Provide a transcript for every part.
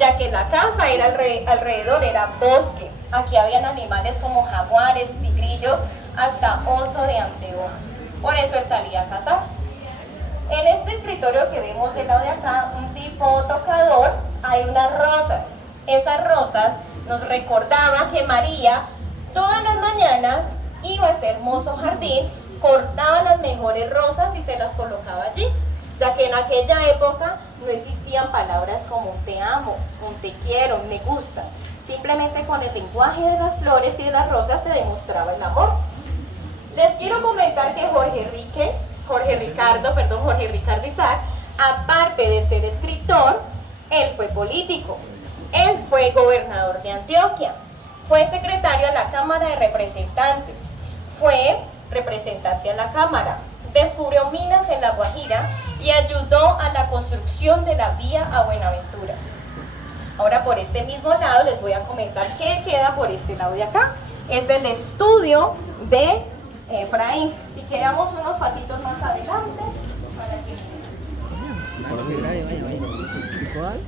ya que la casa era alrededor era bosque. Aquí habían animales como jaguares, tigrillos, hasta oso de anteojos. Por eso él salía a cazar. En este escritorio que vemos del lado de acá, un tipo tocador, hay unas rosas. Esas rosas nos recordaban que María todas las mañanas iba a este hermoso jardín, cortaba las mejores rosas y se las colocaba allí, ya que en aquella época no existían palabras como te amo, un te quiero, me gusta. Simplemente con el lenguaje de las flores y de las rosas se demostraba el amor. Les quiero comentar que Jorge Ricardo Isaac, aparte de ser escritor, él fue político. Él fue gobernador de Antioquia, fue secretario de la Cámara de Representantes, fue representante a la Cámara, descubrió minas en La Guajira y ayudó a la construcción de la vía a Buenaventura. Ahora por este mismo lado les voy a comentar qué queda por este lado de acá. Es el estudio de Efraín. Si queramos unos pasitos más adelante, para que ¿Cuál?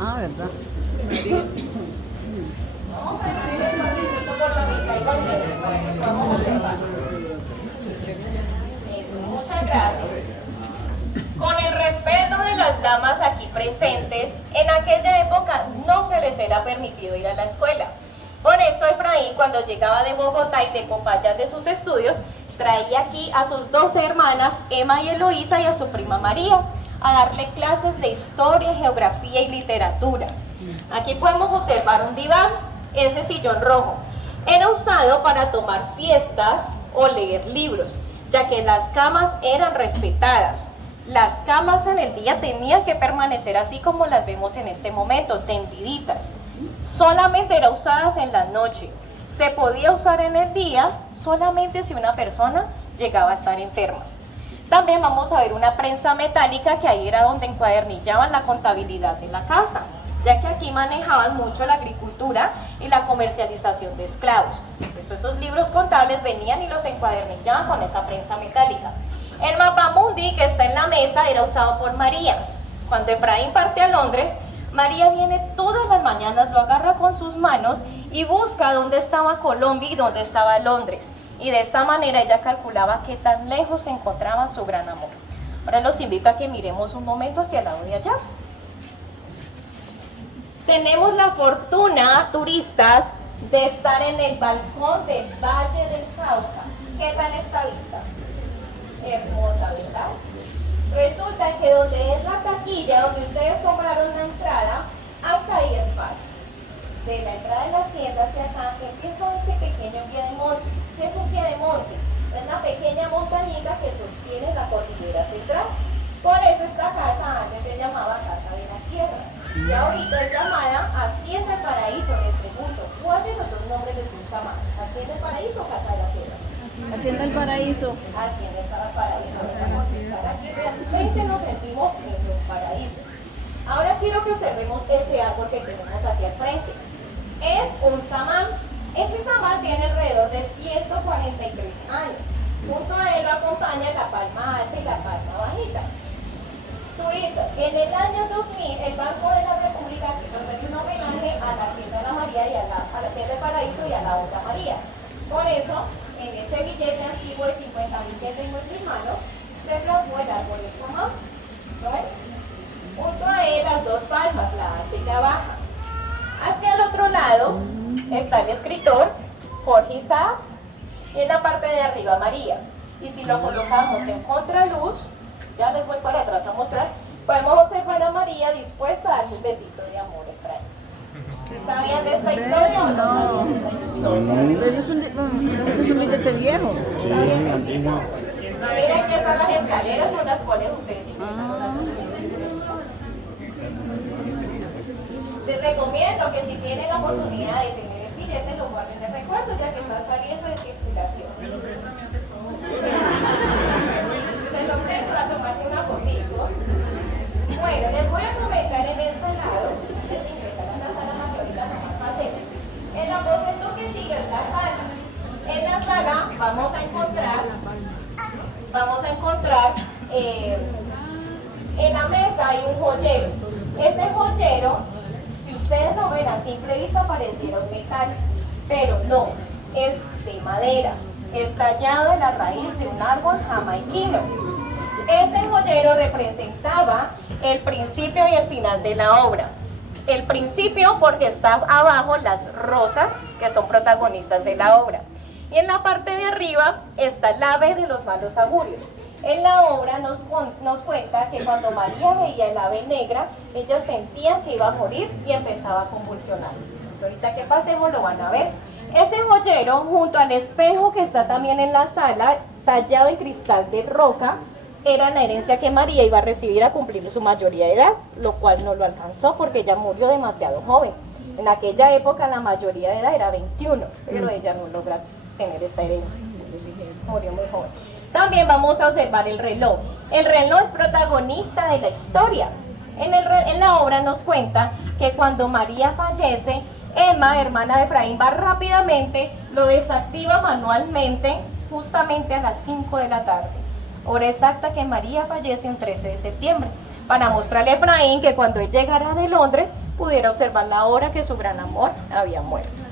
Ah, ¿verdad? vamos a hacer el pasito por la mitad igual para que podamos observar. Eso, muchas gracias. Con el respeto de las damas aquí presentes, en aquella época no se les era permitido ir a la escuela. Por eso Efraín, cuando llegaba de Bogotá y de Popayán de sus estudios, traía aquí a sus dos hermanas, Emma y Eloísa, y a su prima María, a darle clases de historia, geografía y literatura. Aquí podemos observar un diván, ese sillón rojo. Era usado para tomar siestas o leer libros, ya que las camas eran respetadas. Las camas en el día tenían que permanecer así como las vemos en este momento, tendiditas. Solamente eran usadas en la noche. Se podía usar en el día solamente si una persona llegaba a estar enferma. También vamos a ver una prensa metálica, que ahí era donde encuadernillaban la contabilidad de la casa, ya que aquí manejaban mucho la agricultura y la comercialización de esclavos. Por eso esos libros contables venían y los encuadernillaban con esa prensa metálica. El mapamundi que está en la mesa era usado por María. Cuando Efraín parte a Londres, María viene todas las mañanas, lo agarra con sus manos y busca dónde estaba Colombia y dónde estaba Londres. Y de esta manera ella calculaba qué tan lejos se encontraba su gran amor. Ahora los invito a que miremos un momento hacia el lado de allá. Tenemos la fortuna, turistas, de estar en el balcón del Valle del Cauca. ¿Qué tal esta vista? Hermosa, ¿verdad? Resulta que donde es la taquilla, donde ustedes compraron la entrada, hasta ahí el patio. De la entrada de la hacienda hacia acá empieza ese pequeño piedemonte. ¿Qué es un piedemonte? Es una pequeña montañita que sostiene la cordillera central. Por eso esta casa antes se llamaba Casa de la Sierra. Y ahorita es llamada Hacienda del Paraíso, les pregunto. ¿Cuál de los dos nombres les gusta más? ¿Hacienda del Paraíso o Casa de la Sierra? Hacienda del Paraíso. Hacienda del Paraíso. Aquí realmente nos sentimos en el paraíso. Ahora quiero que observemos ese árbol que tenemos aquí al frente. Es un samán. Este samán tiene alrededor de 143 años. Junto a él lo acompaña la palma alta y la palma bajita. Turistas, en el año 2000 el Banco de la República quiso hacer un homenaje a la Hacienda de la María y a la Hacienda del Paraíso y a la otra María. Por eso, en este billete antiguo de 50.000 que tengo en mis manos, se plasmó el árbol del samán. ¿No ven? Junto a él las dos palmas, la alta y la baja. Hacia el otro lado está el escritor Jorge Isaac y en la parte de arriba María. Y si lo colocamos en contraluz, ya les voy para atrás a mostrar, podemos observar a María dispuesta a darle el besito de amor a Efraín. ¿Sabían de esta historia o no sabían de esta historia? Eso es un billete viejo. Miren que están las escaleras con las cuales ustedes ingresaron a la Les recomiendo que si tienen la oportunidad de tener el billete, lo guarden de recuerdo, ya que está saliendo de circulación. ¿Me lo prestan, me hace favor? Se lo presto a tomarse una fotito. Bueno, les voy a comentar en este lado, antes de ingresar a la sala mayor y la más fácil. En la aposento que sigue es la sala. En la sala vamos a encontrar En la mesa hay un joyero. Ese joyero, si ustedes lo ven a simple vista, pareciera un metal, pero no, es de madera, es tallado en la raíz de un árbol jamaiquino. Ese joyero representaba el principio y el final de la obra. El principio porque está abajo las rosas, que son protagonistas de la obra. Y en la parte de arriba está el ave de los malos augurios. En la obra nos cuenta que cuando María veía el ave negra, ella sentía que iba a morir y empezaba a convulsionar. Entonces, ahorita que pasemos lo van a ver. Ese joyero, junto al espejo que está también en la sala, tallado en cristal de roca, era la herencia que María iba a recibir a cumplir su mayoría de edad, lo cual no lo alcanzó porque ella murió demasiado joven. En aquella época la mayoría de edad era 21, pero ella no logra tener esta herencia. Murió muy joven. También vamos a observar el reloj. El reloj es protagonista de la historia. En la obra nos cuenta que cuando María fallece, Emma, hermana de Efraín, va rápidamente, lo desactiva manualmente, justamente a las 5 de la tarde. Hora exacta que María fallece un 13 de septiembre, para mostrarle a Efraín que cuando él llegara de Londres, pudiera observar la hora que su gran amor había muerto.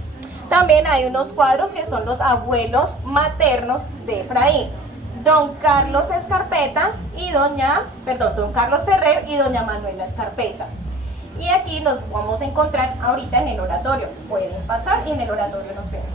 También hay unos cuadros que son los abuelos maternos de Efraín. Don Carlos Escarpeta y don Carlos Ferrer y doña Manuela Escarpeta. Y aquí nos vamos a encontrar ahorita en el oratorio. Pueden pasar y en el oratorio nos vemos.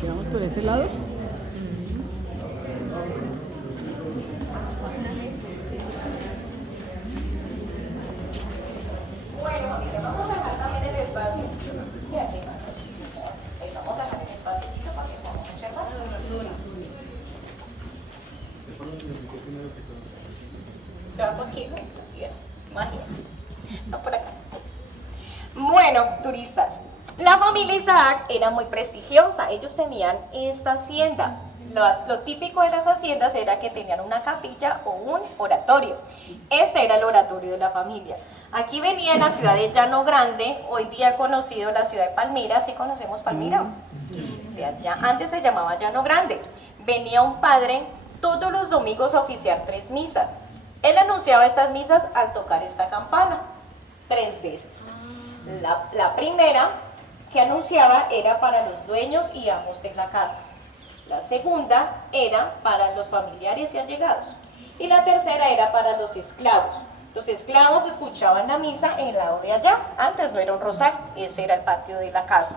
¿Quedamos por ese lado? Bueno, mire, vamos a dejar también el espacio. Sí, aquí. Vamos a dejar el espacio para que podamos observar. ¿Ya contigo? Sí, magia. No, por acá. Bueno, turistas. La familia Isaac era muy prestigiosa. Ellos tenían esta hacienda. Lo típico de las haciendas era que tenían una capilla o un oratorio. Este era el oratorio de la familia. Aquí venía en la ciudad de Llano Grande, hoy día conocido la ciudad de Palmira. ¿Sí conocemos Palmira? De allá, antes se llamaba Llano Grande. Venía un padre todos los domingos a oficiar 3 misas. Él anunciaba estas misas al tocar esta campana 3 veces. La primera que anunciaba era para los dueños y amos de la casa. La segunda era para los familiares y allegados. Y la tercera era para los esclavos. Los esclavos escuchaban la misa en el lado de allá. Antes no era un rosal, ese era el patio de la casa.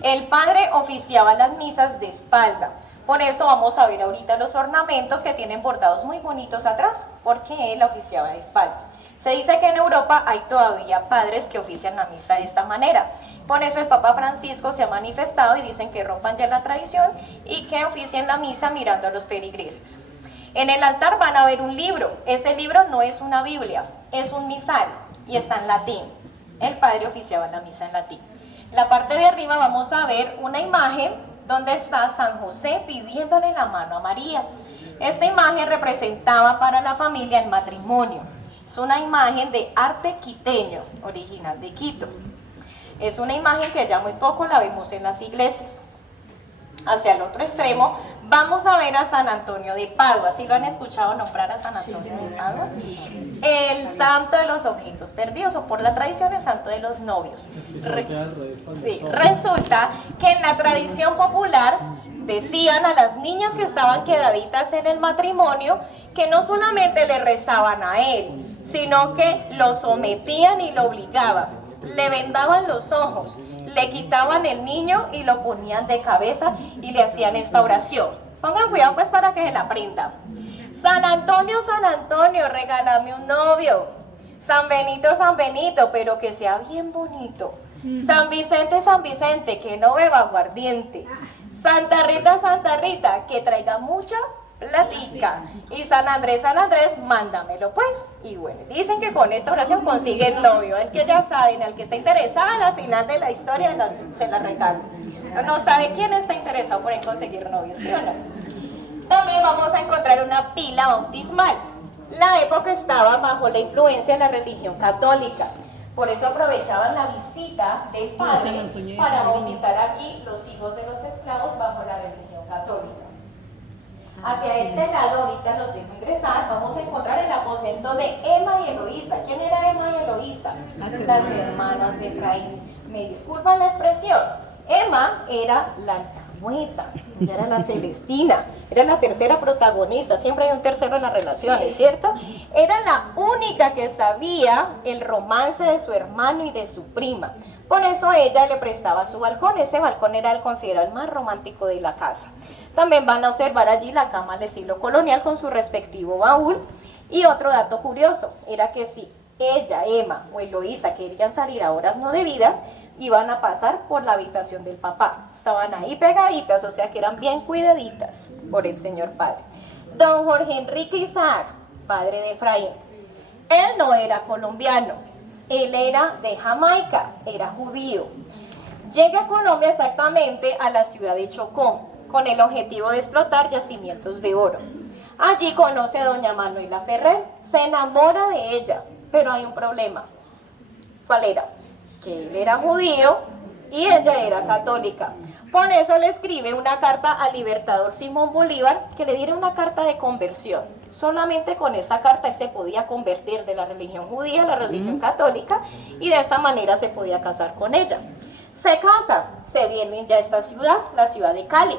El padre oficiaba las misas de espalda. Por eso vamos a ver ahorita los ornamentos que tienen bordados muy bonitos atrás, porque él oficiaba de espaldas. Se dice que en Europa hay todavía padres que ofician la misa de esta manera. Por eso el Papa Francisco se ha manifestado y dicen que rompan ya la tradición y que oficien la misa mirando a los peligreses. En el altar van a ver un libro. Ese libro no es una Biblia, es un misal y está en latín. El padre oficiaba la misa en latín. La parte de arriba vamos a ver una imagen donde está San José pidiéndole la mano a María. Esta imagen representaba para la familia el matrimonio. Es una imagen de arte quiteño, original de Quito. Es una imagen que ya muy poco la vemos en las iglesias. Hacia el otro extremo vamos a ver a San Antonio de Padua. ¿Sí lo han escuchado nombrar a San Antonio de Padua? El santo de los objetos perdidos, o por la tradición el santo de los novios. Sí, resulta que en la tradición popular decían a las niñas que estaban quedaditas en el matrimonio que no solamente le rezaban a él, sino que lo sometían y lo obligaban. Le vendaban los ojos, le quitaban el niño y lo ponían de cabeza y le hacían esta oración. Pongan cuidado pues para que se la aprendan. San Antonio, regálame un novio. San Benito, pero que sea bien bonito. San Vicente, que no beba aguardiente. Santa Rita, que traiga mucha platica. Y San Andrés, mándamelo pues. Y bueno, dicen que con esta oración consigue el novio. Es que ya saben, al que está interesado al final de la historia se la regalo. No sabe quién está interesado por conseguir novio, ¿sí o no? También vamos a encontrar una pila bautismal. La época estaba bajo la influencia de la religión católica. Por eso aprovechaban la visita del padre para bautizar aquí los hijos de los esclavos bajo la religión católica. Hacia este lado, ahorita los dejo ingresar, vamos a encontrar el aposento de Emma y Eloísa. ¿Quién era Emma y Eloísa? Las hermanas de Efraín. Me disculpan la expresión. Emma era la alcahueta, ella era la Celestina, era la tercera protagonista, siempre hay un tercero en las relaciones, ¿cierto? Era la única que sabía el romance de su hermano y de su prima. Por eso ella le prestaba su balcón. Ese balcón era el considerado el más romántico de la casa. También van a observar allí la cama al estilo colonial con su respectivo baúl. Y otro dato curioso era que si ella, Emma o Eloísa querían salir a horas no debidas, iban a pasar por la habitación del papá. Estaban ahí pegaditas, o sea que eran bien cuidaditas por el señor padre. Don Jorge Enrique Isaac, padre de Efraín, él no era colombiano, él era de Jamaica, era judío. Llega a Colombia exactamente a la ciudad de Chocó, con el objetivo de explotar yacimientos de oro. Allí conoce a doña Manuela Ferrer, se enamora de ella, pero hay un problema. ¿Cuál era? Que él era judío y ella era católica. Por eso le escribe una carta al libertador Simón Bolívar que le diera una carta de conversión. Solamente con esta carta él se podía convertir de la religión judía a la religión católica y de esta manera se podía casar con ella. Se casan, se vienen ya a esta ciudad, la ciudad de Cali.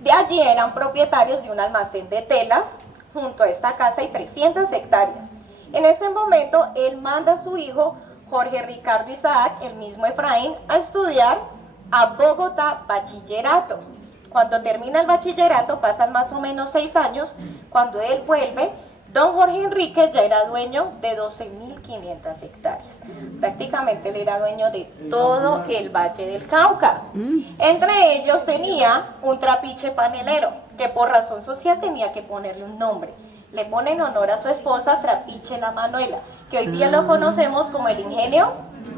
De allí eran propietarios de un almacén de telas. Junto a esta casa hay 300 hectáreas. En este momento él manda a su hijo Jorge Ricardo Isaac, el mismo Efraín, a estudiar a Bogotá bachillerato. Cuando termina el bachillerato pasan más o menos 6 años. Cuando él vuelve, don Jorge Enrique ya era dueño de 12.500 hectáreas. Prácticamente él era dueño de todo el Valle del Cauca. Entre ellos tenía un trapiche panelero, que por razón social tenía que ponerle un nombre. Le pone en honor a su esposa Trapiche La Manuela, que hoy día lo conocemos como el ingenio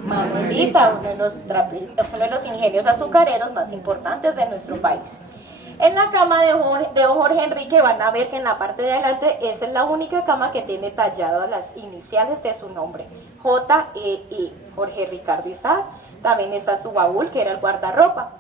Manuelita, uno de los ingenios azucareros más importantes de nuestro país. En la cama de don Jorge Enrique van a ver que en la parte de adelante esa es la única cama que tiene talladas las iniciales de su nombre, J.E.I., Jorge Ricardo Isaac. También está su baúl, que era el guardarropa.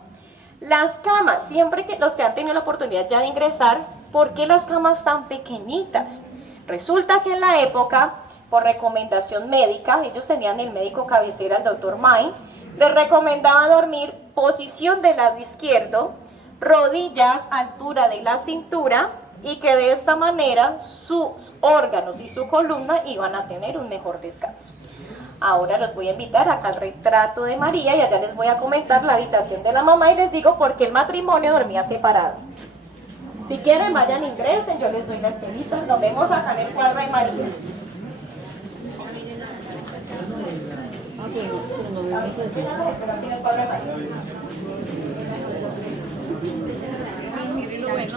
Las camas, siempre que los que han tenido la oportunidad ya de ingresar, ¿por qué las camas tan pequeñitas? Resulta que en la época, por recomendación médica, ellos tenían el médico cabecera, el doctor Main, les recomendaba dormir posición del lado izquierdo, rodillas, altura de la cintura, y que de esta manera sus órganos y su columna iban a tener un mejor descanso. Ahora los voy a invitar acá al retrato de María y allá les voy a comentar la habitación de la mamá y les digo por qué el matrimonio dormía separado. Si quieren vayan, ingresen, yo les doy la estelita, nos vemos acá en el cuadro de María.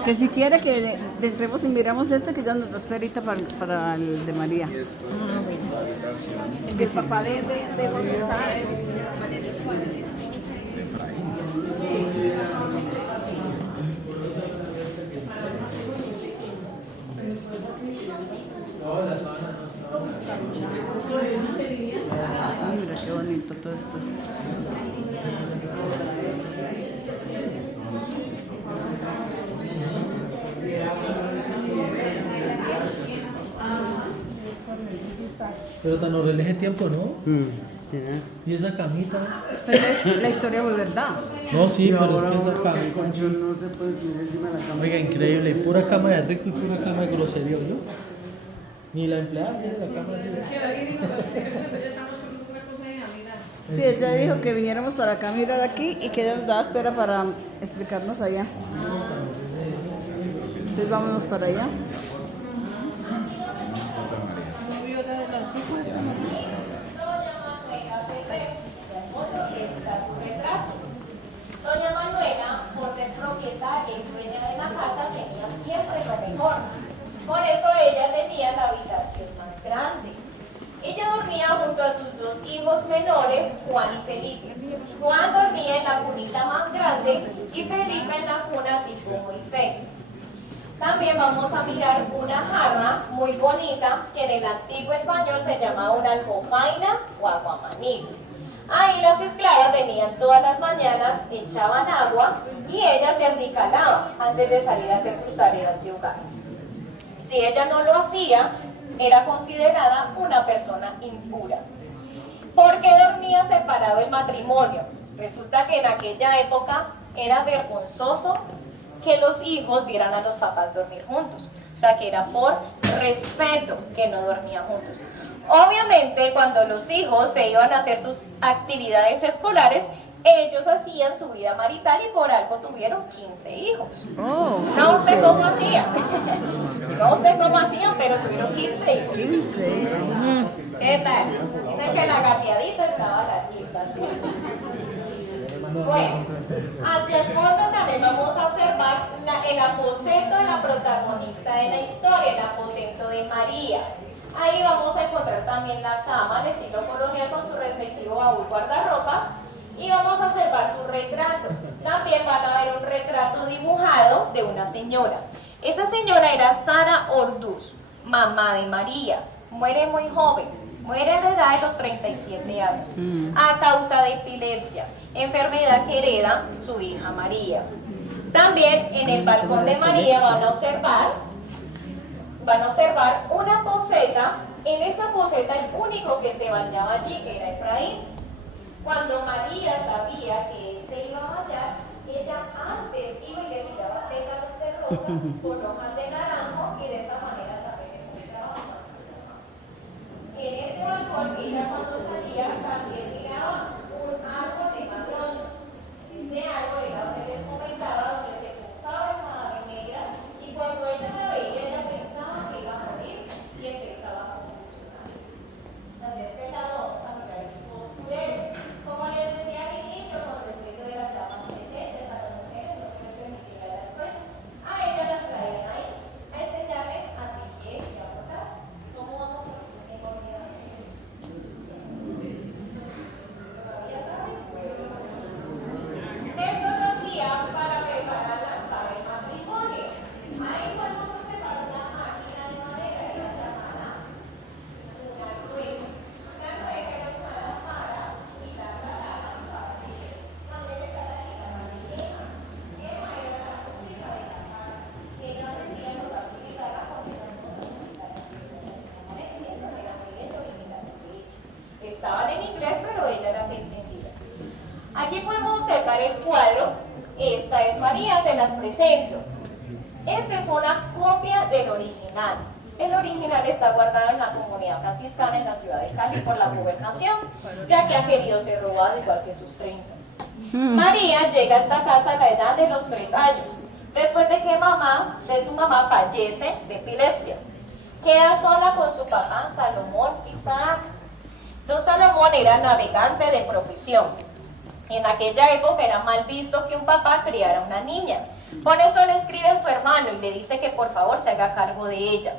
Que si quiere que entremos y miramos este que ya nos da esperita para el de María. El papá de José Sáenz. Mira qué bonito todo esto. Pero tan horrible ese tiempo, ¿no? Tienes. Y esa camita. Pero es la historia muy verdad. No, sí, Y pero es ahora que esa uno que el camita. colchón no se puede subir encima de la cama. Oiga, increíble. Pura cama de rico y pura cama de grosería, ¿no? Ni la empleada tiene la cama así. Sí, ella dijo que viniéramos para acá a mirar aquí y que ella nos daba espera para explicarnos allá. Entonces vámonos para allá. Doña Manuela, por ser propietaria y dueña de la casa, tenía siempre lo mejor. Por eso ella tenía la habitación más grande. Ella dormía junto a sus dos hijos menores, Juan y Felipe. Juan dormía en la cunita más grande y Felipe en la cuna tipo Moisés. También vamos a mirar una jarra muy bonita que en el antiguo español se llama una aljofaina o aguamanil. Ahí las esclavas venían todas las mañanas, echaban agua y ellas se acicalaban antes de salir a hacer sus tareas de hogar. Si ella no lo hacía, era considerada una persona impura. ¿Por qué dormía separado el matrimonio? Resulta que en aquella época era vergonzoso que los hijos vieran a los papás dormir juntos. O sea, que era por respeto que no dormían juntos. Obviamente, cuando los hijos se iban a hacer sus actividades escolares, ellos hacían su vida marital y por algo tuvieron 15 hijos. Oh, No sé cómo hacían. No sé cómo hacían, pero tuvieron 15 hijos. 15. ¿Qué tal? Dicen que la gateadita estaba larguita, ¿sí? Bueno, hacia el fondo también vamos a observar el aposento de la protagonista de la historia, el aposento de María. Ahí vamos a encontrar también la cama al estilo colonial con su respectivo baúl guardarropa y vamos a observar su retrato. También van a ver un retrato dibujado de una señora. Esa señora era Sara Orduz, mamá de María. Muere muy joven, muere a la edad de los 37 años, a causa de epilepsia, enfermedad que hereda su hija María. También en el balcón de María van a observar una poseta. En esa poseta el único que se bañaba allí era Efraín. Cuando María sabía que él se iba a bañar, ella antes iba y le tiraba pétalos de rosa con hojas de naranjo y de esa manera también encontraba más. En ese balcón, ella cuando salía también tiraba un árbol de madrón. Este árbol era donde les comentaba, donde se posaba esa ave negra y cuando ella la veía, ella pensaba que iba a morir y empezaba a convulsionar. Así es que la vamos a mirar el posturero. Como les decía al inicio, con respecto de las damas presentes, a las mujeres no se les permitía ir a la escuela. A ellas las traían ahí, a enseñarles a tejer y a bordar. ¿Cómo vamos a hacer comida? ¿Todavía saben? Esto lo hacía para prepararlas para el matrimonio. Ahí podemos observar una máquina de madera que era llamada una rueca. La rueca era usada para quitar la lana para tejer. También está la lija marinera. Esa era la cosita de la casa. Ella aprendía a tocar su guitarra con esas cosas estaban en inglés, pero ella las entendía. Aquí podemos observar el cuadro. Esta es María, se las presento. Esta es una copia del original. El original está guardado en la comunidad franciscana en la ciudad de Cali por la gobernación, ya que ha querido ser robado igual que sus trenzas. María llega a esta casa a la edad de los 3 años, después de que su mamá fallece de epilepsia. Queda sola con su papá Salomón Isaac. Don Salomón era navegante de profesión. En aquella época era mal visto que un papá criara una niña. Por eso le escribe a su hermano y le dice que por favor se haga cargo de ella.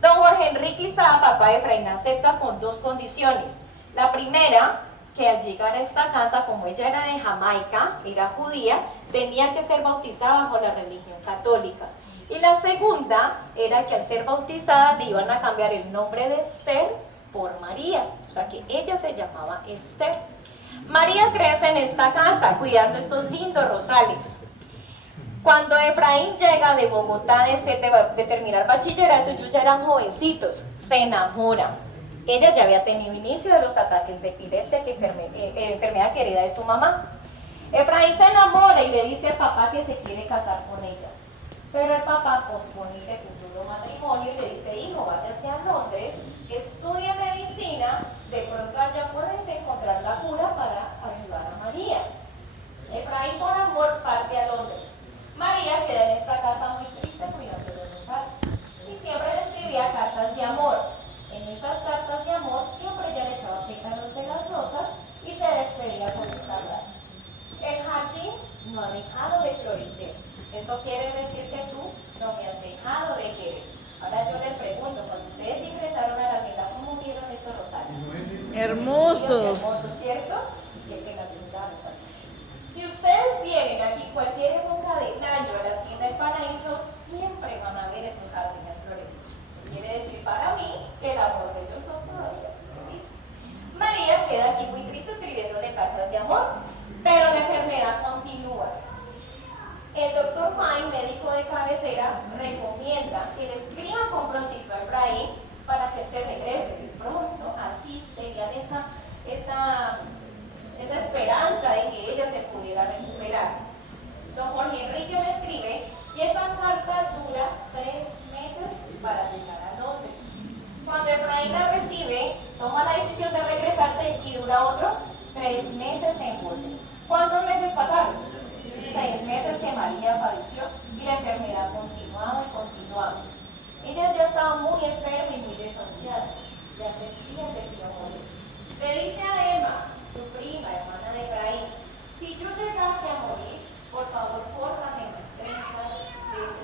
Don Jorge Enrique Isaac, papá de Efraín, acepta con 2 condiciones. La primera, que al llegar a esta casa, como ella era de Jamaica, era judía, tenía que ser bautizada bajo la religión católica. Y la segunda era que al ser bautizada le iban a cambiar el nombre de Esther por María, o sea que ella se llamaba Esther. María crece en esta casa cuidando estos lindos rosales. Cuando Efraín llega de Bogotá de terminar bachillerato, ellos ya eran jovencitos, se enamoran. Ella ya había tenido inicio de los ataques de epilepsia, enfermedad que hereda de su mamá. Efraín se enamora y le dice al papá que se quiere casar con ella. Pero el papá pospone ese futuro matrimonio y le dice, hijo, váyase a Londres, estudie medicina, de pronto allá puedes encontrar la cura para ayudar a María. Efraín por amor parte a Londres. María queda en esta casa muy triste cuidando de los árboles y siempre le escribía cartas de amor. En esas cartas de amor siempre ella le echaba pétalos de las rosas y se despedía con esta frase: el jardín no ha dejado de florecer. Eso quiere decir que tú no me has dejado de querer. Ahora yo les pregunto, cuando ustedes ingresaron a la hacienda, ¿cómo vieron estos rosarios? Hermosos. Hermosos, ¿cierto? Y que tengan pintados. Si ustedes vienen aquí cualquier época del año a la hacienda del paraíso, siempre van a ver estos jardines florecidos. Eso quiere decir para mí que el amor de ellos dos todavía sigue vivo. María queda aquí muy triste escribiéndole cartas de amor, pero la enfermedad continúa. El doctor May, médico de cabecera, recomienda que le escriban con prontito a Efraín para que se regrese de pronto. Así tenían esa esperanza de que ella se pudiera recuperar. Don Jorge Enrique le escribe y esa carta dura 3 meses para llegar a Londres. Cuando Efraín la recibe, toma la decisión de regresarse y dura otros 3 meses en volver. ¿Cuántos meses pasaron? 6 meses que María padeció y la enfermedad continuaba y continuaba. Ella ya estaba muy enferma y muy desahuciada. Ya sentía que se iba a morir. Le dice a Emma, su prima, hermana de Efraín, si yo llegase a morir, por favor, córtame mis trenzas,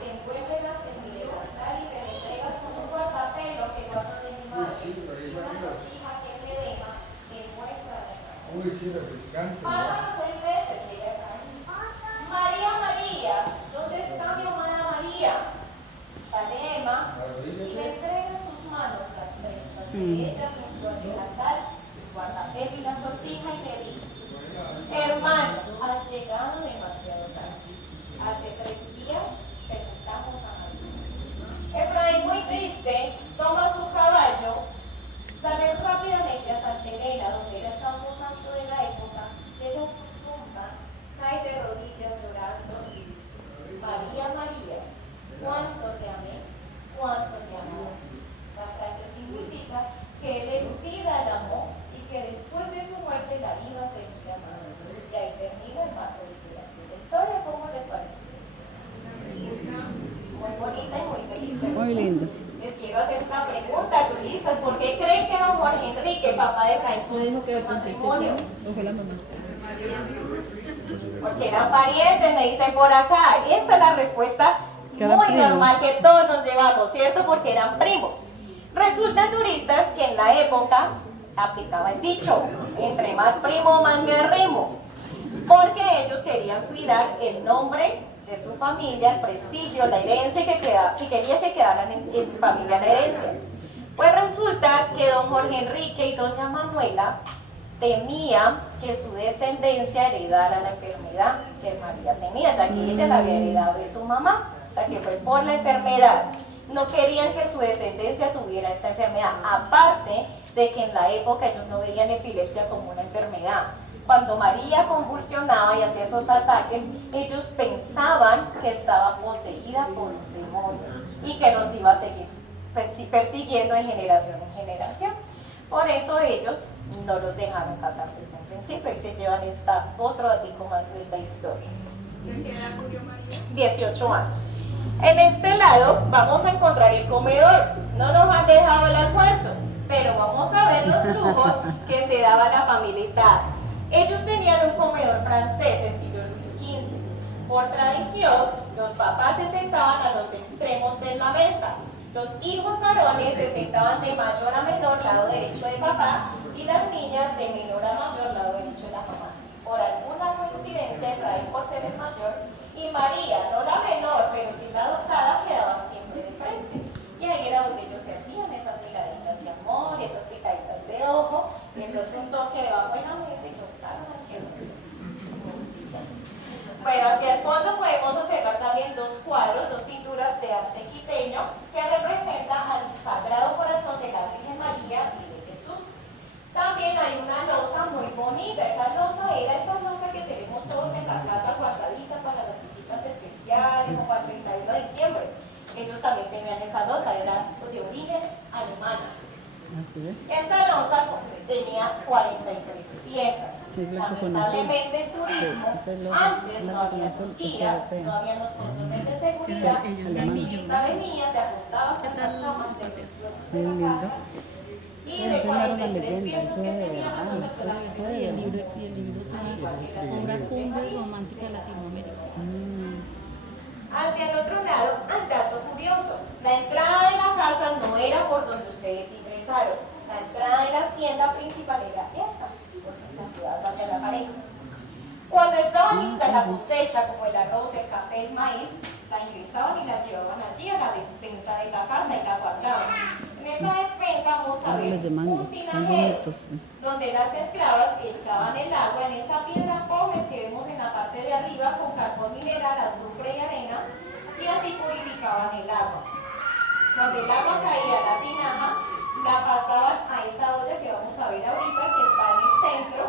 envuélvelas en mi delantal y se me entregas con un guardapelo que guardo de mi madre y una sortija que es de Emma, que muestra de Efraín. Uy, sí, refrescante. Pasan 6 meses, llega Efraín. María, María, ¿dónde está mi hermana María? Sale Emma y le entrega en sus manos las trenzas de ella junto a su altar, el guardapelo y la sortija y le dice: hermano, has llegado demasiado tarde. Hace 3 días sepultamos a María. Efraín, muy triste, toma su caballo, sale rápidamente a Santa Elena, donde era el camposanto de la época, llega a su tumba, cae de rodillas llorando y dice: María, María, cuánto te amé, cuánto te amo. La frase significa que él en vida la amó y que después de su muerte la iba a seguir amando. Y ahí termina el marco de la historia. ¿Cómo les parece? Muy bonita y muy feliz. Muy lindo. Les quiero hacer esta pregunta, turistas. ¿Por qué creen que don Jorge Enrique, papá de Efraín, pospuso el matrimonio? Porque eran parientes, me dicen por acá. Esa es la respuesta muy normal que todos nos llevamos, ¿cierto? Porque eran primos. Resulta, turistas, que en la época aplicaba el dicho: entre más primo, más me arrimo. Porque ellos querían cuidar el nombre de su familia, el prestigio, la herencia y querían que quedaran en familia la herencia. Pues resulta que don Jorge Enrique y doña Manuela temían que su descendencia heredara la enfermedad que María tenía, ya que ella la había heredado de su mamá, o sea que fue por la enfermedad. No querían que su descendencia tuviera esa enfermedad, aparte de que en la época ellos no veían epilepsia como una enfermedad. Cuando María convulsionaba y hacía esos ataques, ellos pensaban que estaba poseída por un demonio y que los iba a seguir persiguiendo de generación en generación. Por eso ellos no los dejaron casar desde un principio y se llevan otro datico más de esta historia. ¿Qué edad murió María? 18 años. En este lado vamos a encontrar el comedor. No nos han dejado el almuerzo, pero vamos a ver los lujos que se daba la familia Isaac. Ellos tenían un comedor francés estilo Luis XV. Por tradición, los papás se sentaban a los extremos de la mesa. Los hijos varones se sentaban de mayor a menor lado derecho de papá y las niñas de menor a mayor lado derecho de la mamá. Por alguna coincidencia, Efraín, por ser el mayor, y María, no la menor, pero sí la adoptada, quedaban siempre de frente. Y ahí era donde ellos se hacían esas miraditas de amor, esas picaditas de ojo, y el otro un toque debajo de la mesa y tocaron aquí. Bueno, hacia el fondo podemos observar también 2 cuadros, 2 pinturas de arte quiteño que representan al Sagrado Corazón de la Virgen María y de Ellos también tenían esa losa, era de origen alemana. Así es. Esta losa tenía 43 piezas. Es blanco con azul. Lamentablemente el turismo, Sí, esa es losa antes no blanca con había azul, los es guías, europea. no había los controles de seguridad. ellos El eran turista venía, se acostaba ¿Qué con tal las camas el paseo? Muy lindo. y Pero de eso no era una 43 leyenda, piezas eso que de teníamos, verdad. nosotros Historia de verdad, y el libro es una obra cumbre romántica de Latinoamérica. hacia el otro lado, hay dato curioso. La entrada de la casa no era por donde ustedes ingresaron. La entrada de la hacienda principal era esta, porque la ciudad hacia la pared. Cuando estaba lista la cosecha, como el arroz, el café, el maíz, la ingresaban y la llevaban allí a la despensa de la casa y la guardaban. En esta despensa vamos a ver Árboles de mango, un tan tinajero, bonitos. donde las esclavas echaban el agua en esa piedra pómez que vemos en la parte de arriba con carbón mineral, azufre y arena, y así purificaban el agua. Cuando el agua caía a la tinaja, la pasaban a esa olla que vamos a ver ahorita, que está en el centro.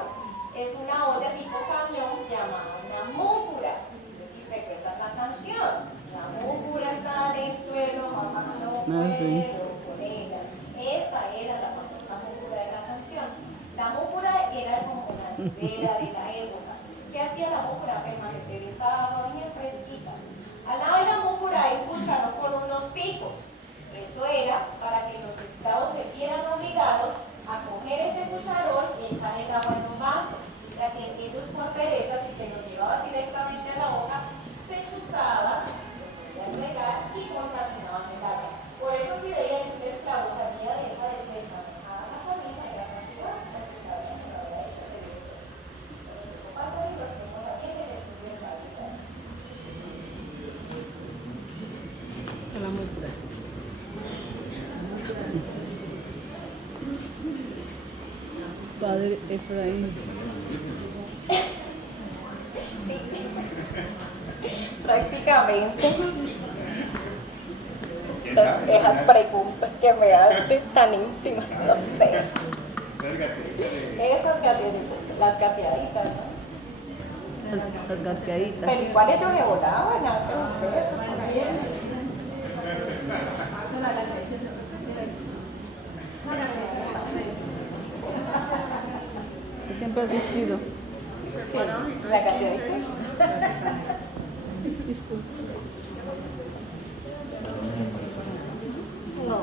Es una olla tipo cañón llamada una múcura. No sé si recuerdan la canción. La múcura está en el suelo, mamá no sí. puedo con ella. Esa era la famosa múcura de la canción. La múcura era como una nevera de la época. ¿Qué hacía la múcura? Permanecer esa agua bien fresquita. Al lado de la múcura hay cuchara con unos picos. Eso era para que los esclavos se vieran obligados a coger ese cucharón y echar el agua en un vaso, para que ellos por pereza, si se lo llevaban directamente a la boca, se chuzaban, se podían regar y contaminaban el agua. Por eso si veían que un esclavo salía de esa despensa a la familia, era castigo, porque sabían que lo había hecho el delito. Los pasa y los vemos aquí en el estudio del país. La múcura. Padre Efraín. Prácticamente. Esas preguntas que me hacen tan íntimas, no sé. Esas gateaditas, las gateaditas, ¿no? Las gateaditas. Pero igual ellos le volaban a ustedes también. Que siempre ha existido. La gateadita. No.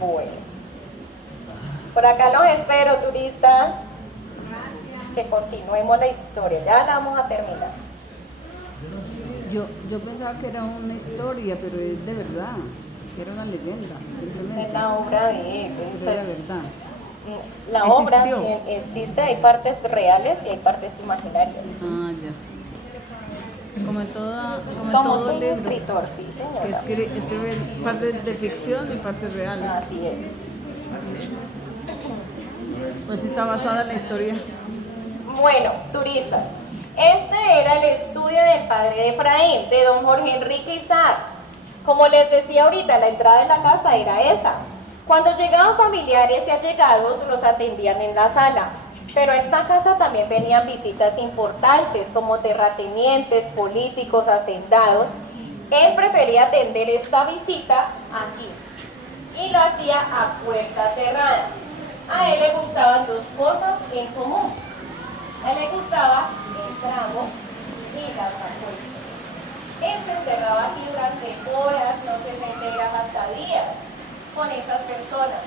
Bueno. Por acá los espero, turistas. Que continuemos la historia. Ya la vamos a terminar. Yo pensaba que era una historia, pero es de verdad. Que era una leyenda, simplemente. Es la obra de él. Pero era verdad. La obra Existió. existe, hay partes reales y hay partes imaginarias. Ah, ya. Como en Como todo todo libro. escritor, sí, Que señora. escribe partes de ficción y partes reales. Así es. Pues sí está basada en la historia. Bueno, turistas, este era el estudio del padre de Efraín, de don Jorge Enrique Isaac. Como les decía ahorita, la entrada de la casa era esa. Cuando llegaban familiares y allegados, los atendían en la sala. Pero a esta casa también venían visitas importantes, como terratenientes, políticos, hacendados. Él prefería atender esta visita aquí y lo hacía a puerta cerrada. A él le gustaban dos cosas en común. A él le gustaba el trago y las apuestas. Él se encerraba aquí durante horas, noches enteras, hasta días, con esas personas.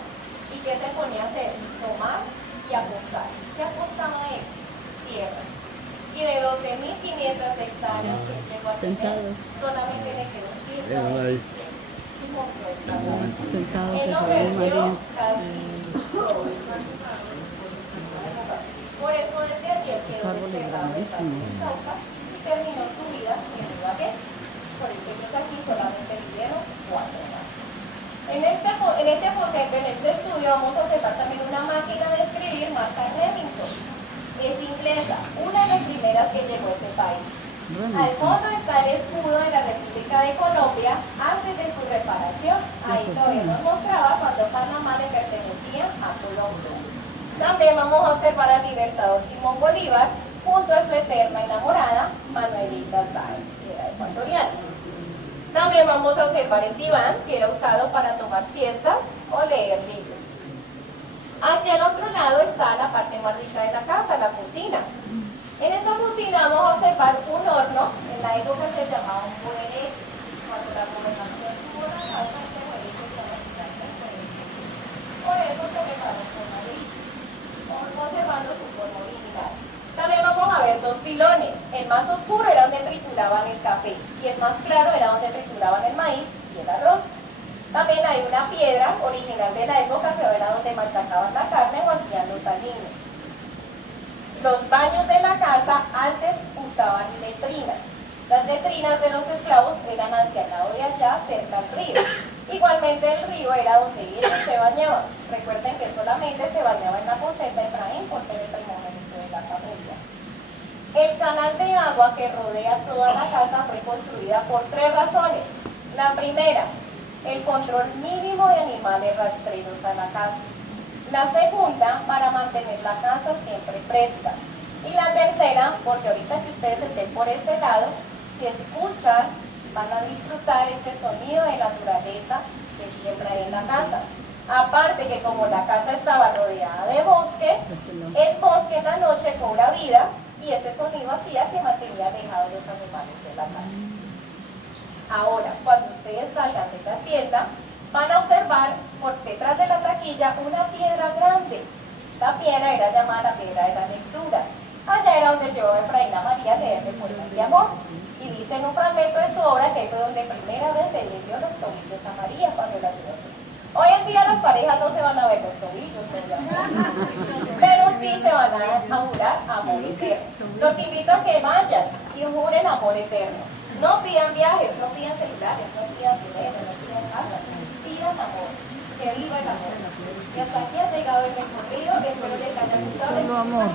¿Y qué se ponía a hacer? Tomar y apostar. ¿Qué apostaba él? Tierras. Y de 12.500 hectáreas que llegó a tener, Sentados. solamente le quedó 100. Sentados Él en lo Ave perdió María. casi todo. Por eso desde allí él quedó Árboles desterrado de grandísimos. Salta y terminó su vida en Ibagué. Por eso ellos aquí solamente vivieron 4 años. En este aposento, en este estudio, vamos a observar también una máquina de escribir marca Remington. Es inglesa, una de las primeras que llegó a este país. Al fondo está el escudo de la República de Colombia antes de su reparación. Ahí todavía nos mostraba cuando Panamá le pertenecía a Colombia. También vamos a observar al libertador Simón Bolívar junto a su eterna enamorada, Manuelita Sáenz, que era ecuatoriana. También vamos a observar el diván, que era usado para tomar siestas o leer libros. Hacia el otro lado está la parte más rica de la casa, la cocina. En esta cocina vamos a observar un horno, en la época se llamaba un buenete. Cuando la gobernación tuvo la casa, este buenete se llama por eso se le llama con amarillo, conservando su forma original. También vamos a ver dos pilones. El más oscuro era donde trituraban el café y el más claro era donde trituraban el maíz y el arroz. También hay una piedra original de la época que era donde machacaban la carne o hacían los aliños. Los baños de la casa antes usaban letrinas. Las letrinas de los esclavos eran hacia el lado de allá, cerca al río. Igualmente el río era donde ellos se bañaban. Recuerden que solamente se bañaba en la poseta de Efraín por ser el primogénito de la familia. El canal de agua que rodea toda la casa fue construida por tres razones. La primera, el control mínimo de animales rastreros a la casa. La segunda, para mantener la casa siempre fresca. Y la tercera, porque ahorita que ustedes estén por ese lado, si escuchan, van a disfrutar ese sonido de naturaleza que siempre hay en la casa. Aparte que como la casa estaba rodeada de bosque, el bosque en la noche cobra vida y ese sonido hacía que mantenía alejados los animales de la casa. Ahora, cuando ustedes salgan de la hacienda, van a observar por detrás de la taquilla una piedra grande. Esta piedra era llamada la piedra de la lectura. Allá era donde llevó Efraín a María a leerle poemas de amor. Y dice en un fragmento de su obra que fue donde primera vez se le dio los tobillos a María cuando la llevó a su. Hoy en día las parejas no se van a ver los tobillos, pero sí se van a jurar amor eterno. Los invito a que vayan y juren amor eterno. No pidan viajes, no pidan celulares, no pidan dinero, no pidan casas, pidan amor. Que viva el amor. Y hasta aquí ha llegado el recorrido. Espero les haya gustado. Solo amor.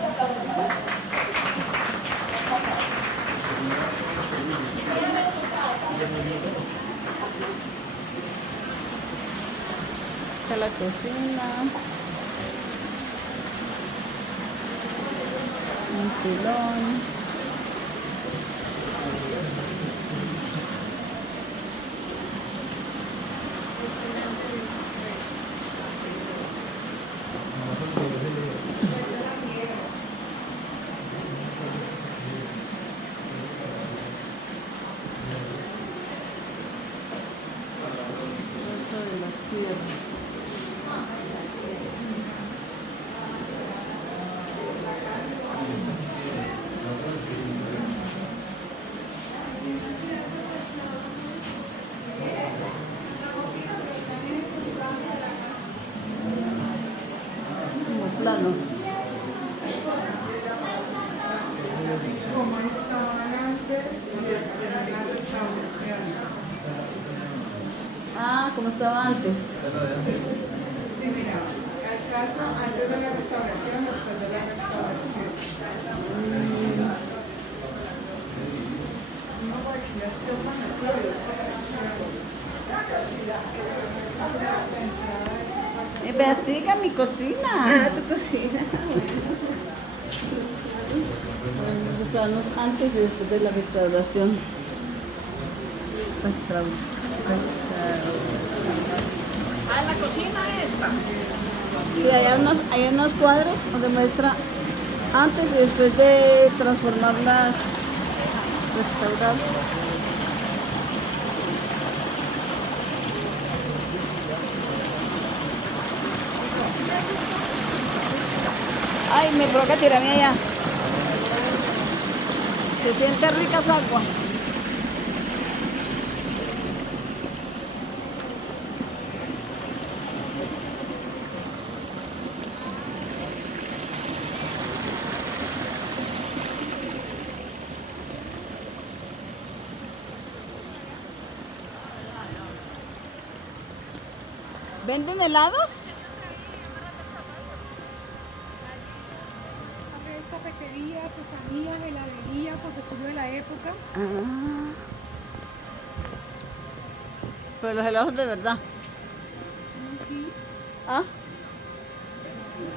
Está la cocina. Un pilón. Planos. Como estaban antes y después de la restauración. Ah, como estaba antes. Sí, mira, hay casa antes de la restauración, después de la restauración. No, porque ya estoy con el pueblo. Ve, siga mi cocina. tu cocina. Los planos antes y después de la restauración. Ah, la cocina esta. Sí, hay unos cuadros donde muestra antes y después de transformarla, restaurar. Ay, me provoca tirarme allá. Se siente rica esa agua. ¿Venden helados? Cafetería, artesanía, heladería, porque estuvo de la época. Ah. Pero los helados de verdad. Sí, Ah,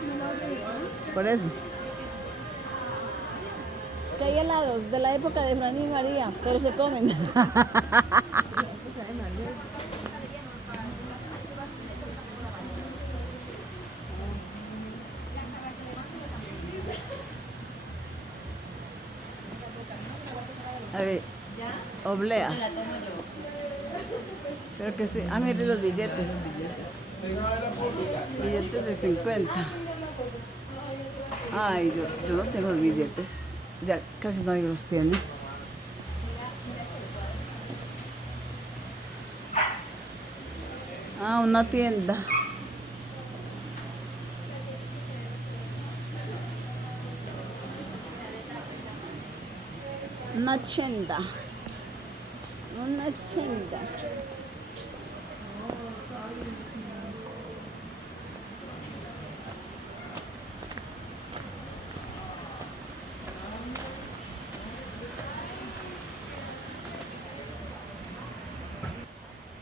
un helado de verdad. por eso. Acá hay helados de la época de Fran y María, pero se comen. A ver, obleas. Creo que sí. Ah, mire los billetes. Billetes de 50. Ay, yo no tengo billetes. Ya casi nadie los tiene. Ah, una tienda. Una tienda. Una tienda.